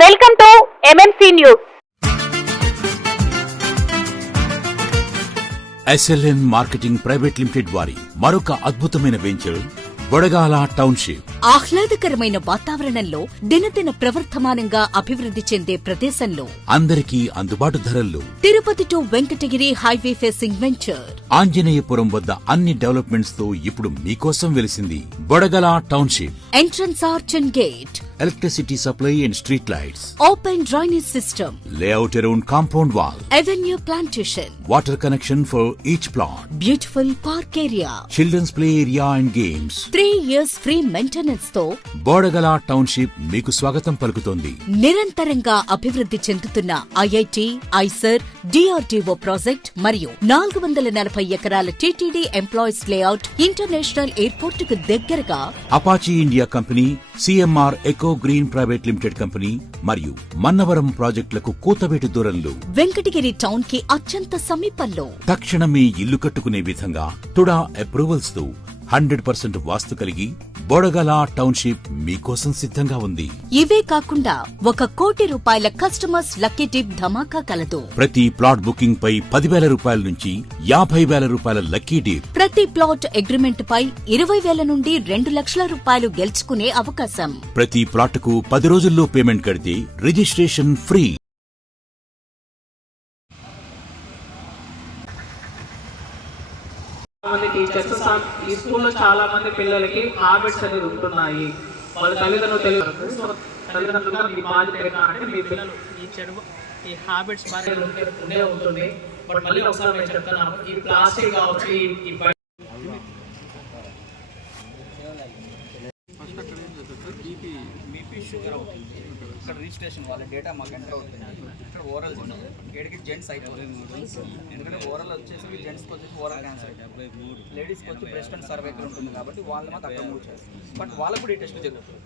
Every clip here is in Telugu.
Welcome to MMC news. SLN marketing private limited వారి మరొక అద్భుతమైన వెంచర్ బొడగాల టౌన్షిప్. ఆహ్లాదకరమైన వాతావరణంలో దినదిన ప్రవర్ధమానంగా అభివృద్ధి చెందే ప్రదేశంలో అందరికీ అందుబాటు ధరల్లో Tirupati to Venkatagiri highway facing venture. Anjaneyapuram వద్ద అన్ని డెవలప్మెంట్స్ తో ఇప్పుడు మీకోసం వెలిసింది Bodagala township. Entrance arch and gate, electricity supply and street lights, open drainage system, layout around compound wall, avenue plantation, water connection for each plot, beautiful park area, children's play area and games. 3 years free maintenance తో బోడగల టౌన్షిప్ మీకు స్వాగతం పలుకుతోంది. నిరంతరంగా అభివృద్ధి చెందుతున్న ఐఐటి, ఐసర్, డిఆర్డీఓ ప్రాజెక్ట్ మరియు 440 ఎకరాల TTD employees layout international airport కు దగ్గరగా Apache India company, CMR eco green private limited company మరియు మన్నవరం ప్రాజెక్టులకు కూతవేటు దూరంలో వెంకటగిరి టౌన్ కి అత్యంత సమీపంలో తక్షణమే ఇల్లు కట్టుకునే విధంగా టుడా అప్రూవల్స్ తో 100% వాస్తు కలిగి బొడగల టౌన్షిప్ మీకోసం సిద్ధంగా ఉంది. ఇవే కాకుండా 1 కోటి రూపాయల కస్టమర్స్ లక్కీ టిప్ ధమాకా కలదు. ప్రతి ప్లాట్ బుకింగ్ పై 10,000 రూపాయల నుంచి 50,000 రూపాయల లక్కీ డిప్. ప్రతి ప్లాట్ అగ్రిమెంట్ పై 20,000 నుండి 2 లక్షల రూపాయలు గెలుచుకునే అవకాశం. ప్రతి ప్లాట్ కు 10 రోజుల్లో పేమెంట్ కడితే రిజిస్ట్రేషన్ ఫ్రీ. మంది టీచర్స్ ఈ స్కూల్లో చాలా మంది పిల్లలకి హ్యాబిట్స్ అనేది ఉంటున్నాయి. వాళ్ళ తల్లిదండ్రులుగా మీ బాధ్యత ఏంటంటే మీ పిల్లలు ఈ చెడు ఈ హ్యాబిట్స్ బాగా ఉండే ఉంటుంది. బట్ మళ్ళీ ఒకసారి నేను చెప్తున్నాను, ఈ ప్లాస్టిక్ కావచ్చు, ఈ బీపీ షుగర్ అవుతుంది. ఇక్కడ రిజిస్ట్రేషన్ వాళ్ళ డేటా మాకు ఎంటర్ అవుతుంది. ఇక్కడ ఓరల్ ఏడికి జెంట్స్ అయిపోతుంది. ఎందుకంటే ఓరల్ వచ్చేసి జెంట్స్కి వచ్చేసి ఓరల్ క్యాన్సర్, లేడీస్కి వచ్చి బ్రెస్ట్ అండ్ సర్వైకల్ ఉంటుంది కాబట్టి వాళ్ళు మాకు అక్కడ మూవ్ చేస్తారు. బట్ వాళ్ళకు కూడా ఈ టెస్ట్ జరుగుతుంది.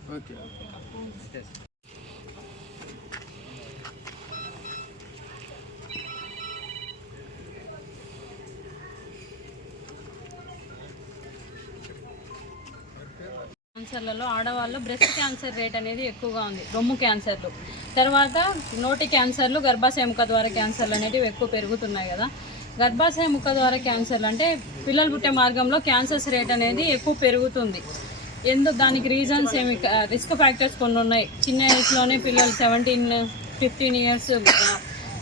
క్యాన్సర్లలో ఆడవాళ్ళు బ్రెస్ట్ క్యాన్సర్ రేట్ అనేది ఎక్కువగా ఉంది. రొమ్ము క్యాన్సర్లు, తర్వాత నోటి క్యాన్సర్లు, గర్భాశయ ముఖ ద్వారా క్యాన్సర్లు అనేవి ఎక్కువ పెరుగుతున్నాయి కదా. గర్భాశయ ముఖ ద్వారా క్యాన్సర్లు అంటే పిల్లలు పుట్టే మార్గంలో క్యాన్సర్స్ రేట్ అనేది ఎక్కువ పెరుగుతుంది. దానికి రీజన్స్ ఏమి, రిస్క్ ఫ్యాక్టర్స్ కొన్ని ఉన్నాయి. చిన్న ఏజ్లోనే పిల్లలు 17-15 ఇయర్స్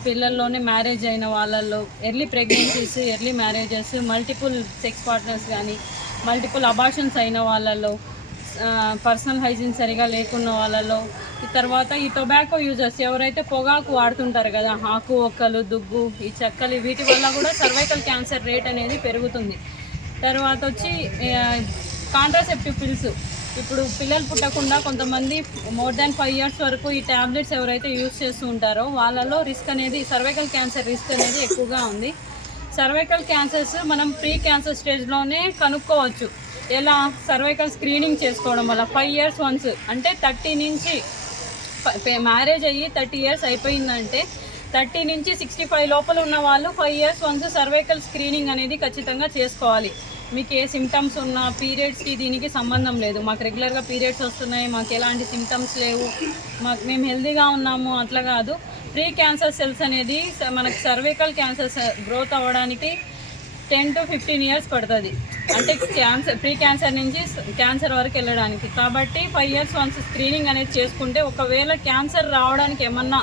పిల్లల్లోనే మ్యారేజ్ అయిన వాళ్ళల్లో, early pregnancies, early marriages, multiple sex partners కానీ మల్టిపుల్ అబార్షన్స్ అయిన వాళ్ళల్లో, పర్సనల్ హైజీన్ సరిగా లేకున్న వాళ్ళలో, తర్వాత ఈ టొబాకో యూజర్స్ ఎవరైతే పొగాకు వాడుతుంటారు కదా, ఆకు ఒక్కలు, దుగ్గు, ఈ చెక్కలు, వీటి వల్ల కూడా సర్వైకల్ క్యాన్సర్ రేట్ అనేది పెరుగుతుంది. తర్వాత వచ్చి కాంట్రాసెప్టివ్ పిల్స్, ఇప్పుడు పిల్లలు పుట్టకుండా కొంతమంది మోర్ దాన్ 5 years వరకు ఈ ట్యాబ్లెట్స్ ఎవరైతే యూజ్ చేస్తూ ఉంటారో వాళ్ళలో రిస్క్ అనేది, సర్వైకల్ క్యాన్సర్ రిస్క్ అనేది ఎక్కువగా ఉంది. సర్వైకల్ క్యాన్సర్స్ మనం ప్రీ క్యాన్సర్ స్టేజ్లోనే కనుక్కోవచ్చు. ఎలా? సర్వైకల్ స్క్రీనింగ్ చేసుకోవడం వల్ల 5 years వన్స్, అంటే 30 నుంచి మ్యారేజ్ అయ్యి 30 years అయిపోయిందంటే 30 నుంచి 65 లోపల ఉన్న వాళ్ళు 5 years వన్స్ సర్వైకల్ స్క్రీనింగ్ అనేది ఖచ్చితంగా చేసుకోవాలి. మీకు ఏ సిమ్టమ్స్ ఉన్నా, పీరియడ్స్కి దీనికి సంబంధం లేదు, మాకు రెగ్యులర్గా పీరియడ్స్ వస్తున్నాయి, మాకు ఎలాంటి సిమ్టమ్స్ లేవు, మేము హెల్తీగా ఉన్నాము, అట్లా కాదు. ప్రీ క్యాన్సర్ సెల్స్ అనేది మనకు సర్వైకల్ క్యాన్సర్ గ్రోత్ అవ్వడానికి 10 to 15 years పడుతుంది. అంటే ప్రీ క్యాన్సర్ నుంచి క్యాన్సర్ వరకు వెళ్ళడానికి. కాబట్టి 5 years వన్స్ స్క్రీనింగ్ అనేది చేసుకుంటే ఒకవేళ క్యాన్సర్ రావడానికి ఏమన్నా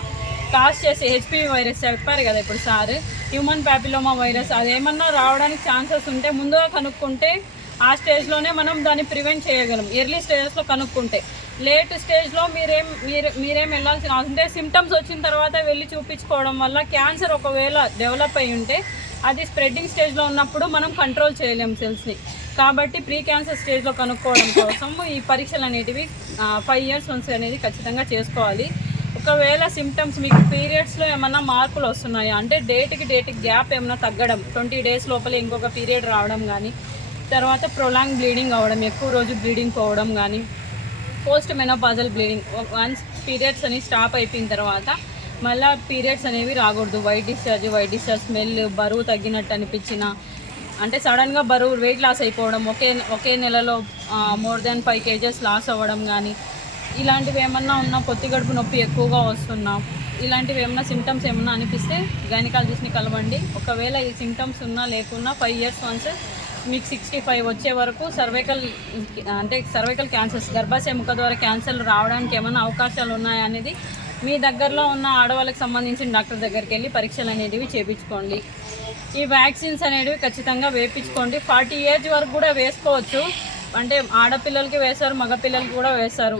కాజ్ చేసే హెచ్పివి వైరస్ చెప్పారు కదా ఇప్పుడు సార్, హ్యూమన్ ప్యాపిలోమా వైరస్, అదేమన్నా రావడానికి ఛాన్సెస్ ఉంటే ముందుగా కనుక్కుంటే ఆ స్టేజ్లోనే మనం దాన్ని ప్రివెంట్ చేయగలం. ఎర్లీ స్టేజెస్లో కనుక్కుంటే. లేట్ స్టేజ్లో మీరేం వెళ్ళాల్సిన అవసరం అంటే సిమ్టమ్స్ వచ్చిన తర్వాత వెళ్ళి చూపించుకోవడం వల్ల క్యాన్సర్ ఒకవేళ డెవలప్ అయి ఉంటే అది స్ప్రెడ్డింగ్ స్టేజ్లో ఉన్నప్పుడు మనం కంట్రోల్ చేయలేం సెల్స్ని. కాబట్టి ప్రీ క్యాన్సర్ స్టేజ్లో కనుక్కోవడం కోసం ఈ పరీక్షలు అనేటివి 5 years వన్స్ అనేది ఖచ్చితంగా చేసుకోవాలి. ఒకవేళ సిమ్టమ్స్ మీకు పీరియడ్స్లో ఏమన్నా మార్పులు వస్తున్నాయా అంటే డేట్కి గ్యాప్ ఏమన్నా తగ్గడం, 20 days లోపల ఇంకొక పీరియడ్ రావడం కానీ, తర్వాత ప్రొలాంగ్ బ్లీడింగ్ అవ్వడం, ఎక్కువ రోజు బ్లీడింగ్ పోవడం కానీ, post menopausal bleeding, once periods అని స్టాప్ అయిపోయిన తర్వాత మళ్ళీ పీరియడ్స్ అనేవి రాకూడదు. వైట్ డిశ్చార్జ్ స్మెల్, బరువు తగ్గినట్టు అనిపించిన, అంటే సడన్గా బరువు వెయిట్ లాస్ అయిపోవడం, ఒకే నెలలో మోర్ దాన్ 5 kgs లాస్ అవ్వడం కానీ, ఇలాంటివి ఏమన్నా ఉన్నా, పొత్తిగడుపు నొప్పి ఎక్కువగా వస్తున్నా, ఇలాంటివి ఏమన్నా సిమ్టమ్స్ ఏమన్నా అనిపిస్తే గైనకాలజిస్ట్ని కలవండి. ఒకవేళ ఈ సిమ్టమ్స్ ఉన్నా లేకున్నా 5 years వన్స్ మీకు 65 వచ్చే వరకు సర్వైకల్ క్యాన్సర్స్, గర్భాశయ ముఖ ద్వారా క్యాన్సర్లు రావడానికి ఏమైనా అవకాశాలు ఉన్నాయా అనేది మీ దగ్గరలో ఉన్న ఆడవాళ్ళకి సంబంధించిన డాక్టర్ దగ్గరికి వెళ్ళి పరీక్షలు అనేటివి చేయించుకోండి. ఈ వ్యాక్సిన్స్ అనేటివి ఖచ్చితంగా వేయించుకోండి. 40 years వరకు కూడా వేసుకోవచ్చు. అంటే ఆడపిల్లలకి వేశారు, మగపిల్లలకి కూడా వేశారు.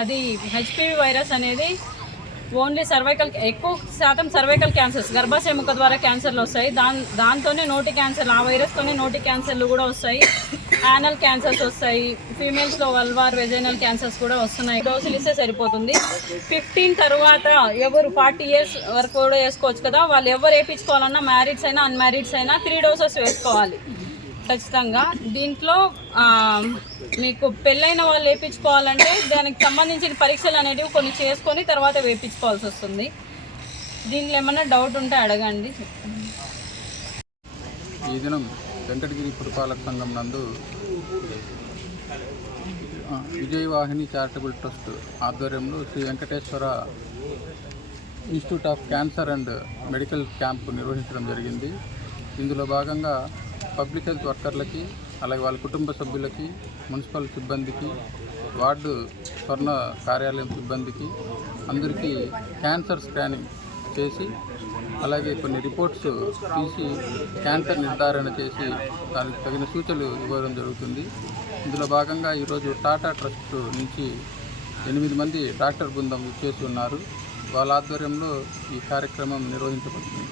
అది హెచ్పివి వైరస్ అనేది ఓన్లీ ఎక్కువ శాతం సర్వైకల్ క్యాన్సర్స్, గర్భాశయ ముఖ ద్వారా క్యాన్సర్లు వస్తాయి. దాంతోనే నోటి క్యాన్సర్లు, ఆ వైరస్తోనే నోటి క్యాన్సర్లు కూడా వస్తాయి. యానల్ క్యాన్సర్స్ వస్తాయి. ఫీమేల్స్లో వల్వార్, వెజైనల్ క్యాన్సర్స్ కూడా వస్తున్నాయి. డోసులు ఇస్తే సరిపోతుంది. 15 తర్వాత ఎవరు 40 years వరకు కూడా వేసుకోవచ్చు కదా. వాళ్ళు ఎవరు వేయించుకోవాలన్నా, మ్యారీడ్స్ అయినా అన్మ్యారీడ్స్ అయినా 3 doses వేసుకోవాలి ఖచ్చితంగా. దీంట్లో మీకు పెళ్ళైన వాళ్ళు వేయించుకోవాలంటే దానికి సంబంధించిన పరీక్షలు అనేటివి కొన్ని చేసుకొని తర్వాత వేయించుకోవాల్సి వస్తుంది. దీంట్లో ఏమన్నా డౌట్ ఉంటే అడగండి. ఈ దినం వెంకటగిరి పురపాలక సంఘం నందు విజయవాహిని చారిటబుల్ ట్రస్ట్ ఆధ్వర్యంలో Shri Venkateswara institute of cancer and medical camp నిర్వహించడం జరిగింది. ఇందులో భాగంగా పబ్లిక్ హెల్త్ వర్కర్లకి, అలాగే వాళ్ళ కుటుంబ సభ్యులకి, మున్సిపల్ సిబ్బందికి, వార్డు స్వర్ణ కార్యాలయం సిబ్బందికి అందరికీ క్యాన్సర్ స్కానింగ్ చేసి, అలాగే కొన్ని రిపోర్ట్స్ తీసి క్యాన్సర్ నిర్ధారణ చేసి దానికి తగిన సూచనలు ఇవ్వడం జరుగుతుంది. ఇందులో భాగంగా ఈరోజు టాటా ట్రస్ట్ నుంచి 8 మంది డాక్టర్ బృందం ఇచ్చేసి ఉన్నారు. వాళ్ళ ఆధ్వర్యంలో ఈ కార్యక్రమం నిర్వహించబడుతుంది.